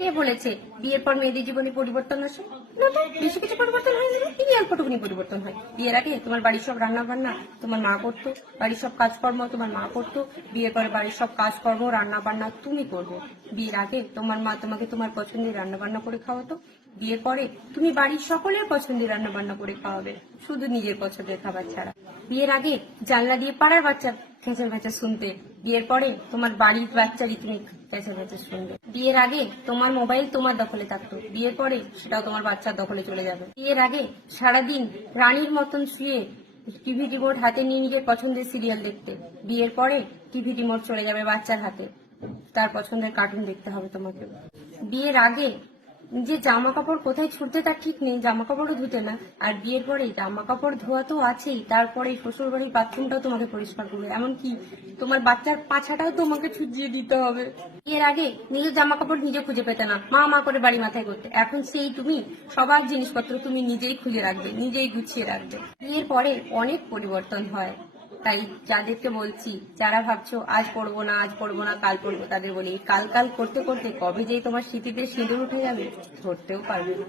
কে বলেছে বিয়ের পর মেয়েদের জীবনে পরিবর্তন আসে? না তো, বেশি কিছু পরিবর্তন হয় না, এই অল্পটুকুনি পরিবর্তন হয়। বিয়ের আগে তোমার বাড়ির সব রান্না বান্না তোমার মা করতো, বাড়ির সব কাজকর্ম তোমার মা করতো। বিয়ের পরে বাড়ির সব কাজকর্ম রান্না বান্না তুমি করবে। বিয়ের আগে তোমার মা তোমাকে তোমার পছন্দের রান্না বান্না করে খাওয়াতো। বিয়ের পরে তুমি বাড়ির সকলের পছন্দের রান্না বান্না করে খাওয়াবে, শুধু নিজের পছন্দের খাবার ছাড়া। বিয়ের আগে জানলা দিয়ে পাড়ার বাচ্চা খেঁচার ভেঁচা শুনতে, বিয়ের পরে তোমার বাড়ির বাচ্চারই তুমি খেঁচার ভেঁচা শুনবে। বিয়ের আগে তোমার মোবাইল তোমার দখলে থাকতো, বিয়ের পরে সেটাও তোমার বাচ্চার দখলে চলে যাবে। বিয়ের আগে সারাদিন রানীর মতন শুয়ে টিভি রিমোট হাতে নিয়ে নিজের পছন্দের সিরিয়াল দেখতে, বিয়ের পরে টিভি রিমোট চলে যাবে বাচ্চার হাতে, তার পছন্দের কার্টুন দেখতে হবে তোমাকে। বিয়ের আগে নিজের জামা কাপড় কোথায় ছুটতে তার ঠিক নেই, জামা কাপড়ও ধুতে না। আর বিয়ের পরে জামা কাপড় ধোয়া তো আছেই, তারপরে শ্বশুর বাড়ির বাথরুমটাও তোমাকে পরিষ্কার করবে, এমনকি তোমার বাচ্চার পাছাটাও তোমাকে ছুজিয়ে দিতে হবে। বিয়ের আগে নিজের জামা কাপড় নিজে খুঁজে পেতে না, মা মা করে বাড়ি মাথায় করতে। এখন সেই তুমি সবার জিনিসপত্র তুমি নিজেই খুঁজে রাখবে, নিজেই গুছিয়ে রাখবে। বিয়ের পরে অনেক পরিবর্তন হয়। তাই যাদেরকে বলছি, যারা ভাবছো আজ পড়বো না আজ পড়বো না কাল পড়বো, তাদের বলি কাল কাল করতে করতে কবে যে তোমার স্মৃতিতে সিঁদুর উঠে যাবে ধরতেও পারবে না।